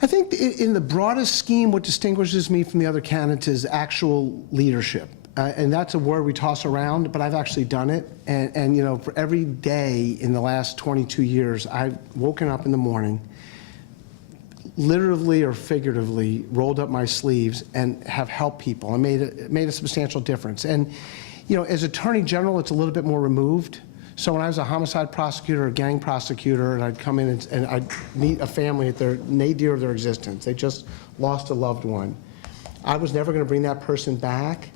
I think in the broadest scheme, what distinguishes me from the other candidates is actual leadership. And that's a word we toss around, but I've actually done it. And you know, for every day in the last 22 years, I've woken up in the morning, literally or figuratively, rolled up my sleeves and have helped people and made a substantial difference. And you know, as Attorney General, it's a little bit more removed. So when I was a homicide prosecutor or gang prosecutor, and I'd come in and I'd meet a family at their nadir of their existence, they just lost a loved one, I was never going to bring that person back,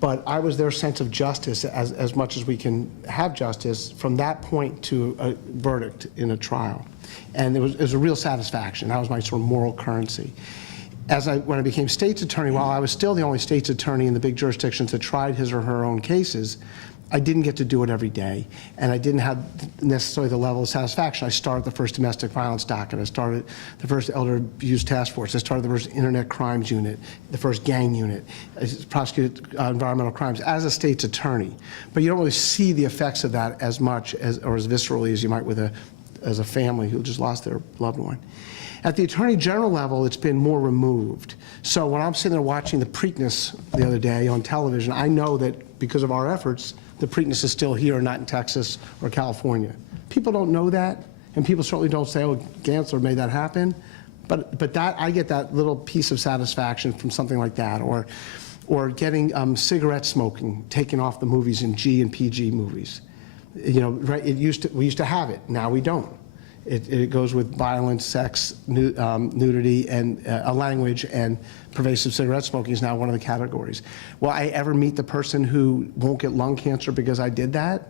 but I was their sense of justice as much as we can have justice from that point to a verdict in a trial. And it was a real satisfaction. That was my sort of moral currency. When I became state's attorney, while I was still the only state's attorney in the big jurisdictions that tried his or her own cases, I didn't get to do it every day, and I didn't have necessarily the level of satisfaction. I started the first domestic violence docket. I started the first elder abuse task force. I started the first internet crimes unit, the first gang unit. I prosecuted environmental crimes as a state's attorney. But you don't really see the effects of that as much or as viscerally as you might with as a family who just lost their loved one. At the Attorney General level, it's been more removed. So when I'm sitting there watching the Preakness the other day on television, I know that because of our efforts, the Preakness is still here, not in Texas or California. People don't know that, and people certainly don't say, oh, Gansler made that happen. But that, I get that little piece of satisfaction from something like that, or getting cigarette smoking taken off the movies in G and PG movies. You know, right, we used to have it, now we don't. It goes with violence, sex, nudity, and a language, and pervasive cigarette smoking is now one of the categories. Will I ever meet the person who won't get lung cancer because I did that?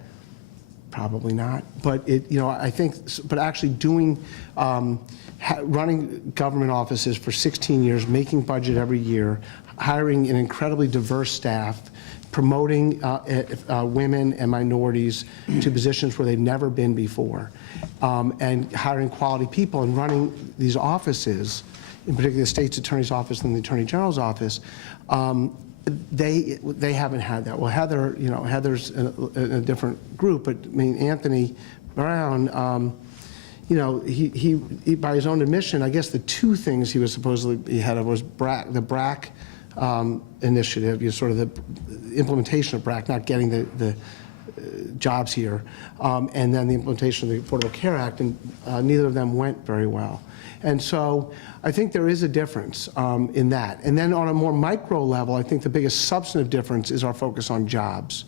Probably not. But you know, I think, but actually doing, running government offices for 16 years, making budget every year, hiring an incredibly diverse staff, promoting women and minorities to positions where they've never been before, and hiring quality people and running these offices, in particular the state's attorney's office and the attorney general's office, they haven't had that. Well, Heather, you know, Heather's in a different group, but I mean, Anthony Brown, you know, he by his own admission, I guess the two things he was supposedly head of was the BRAC initiative, you know, sort of the implementation of BRAC, not getting the jobs here, and then the implementation of the Affordable Care Act, and neither of them went very well. And so I think there is a difference in that. And then on a more micro level, I think the biggest substantive difference is our focus on jobs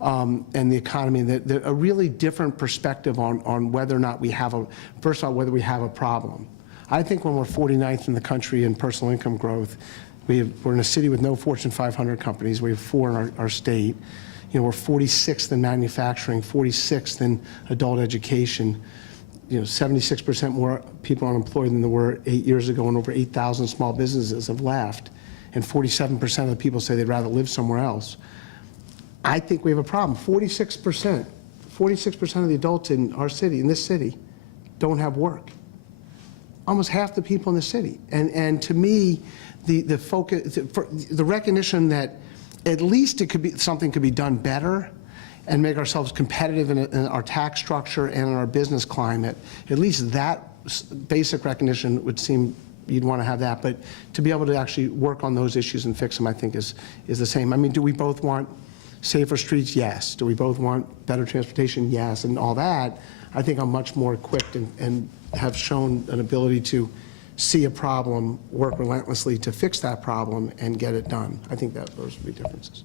and the economy, and a really different perspective on whether or not we have first of all, whether we have a problem. I think when we're 49th in the country in personal income growth, we're in a city with no Fortune 500 companies. We have 4 in our state. You know, we're 46th in manufacturing, 46th in adult education. You know, 76% more people unemployed than there were 8 years ago, and over 8,000 small businesses have left. And 47% of the people say they'd rather live somewhere else. I think we have a problem. 46% of the adults in our city, in this city, don't have work. Almost half the people in the city. And to me, the focus, the recognition that at least something could be done better and make ourselves competitive in our tax structure and in our business climate, at least that basic recognition would seem you'd want to have that. But to be able to actually work on those issues and fix them, I think is the same. I mean, do we both want safer streets? Yes. Do we both want better transportation? Yes. And all that, I think I'm much more equipped and have shown an ability to see a problem, work relentlessly to fix that problem, and get it done. I think that those would be differences.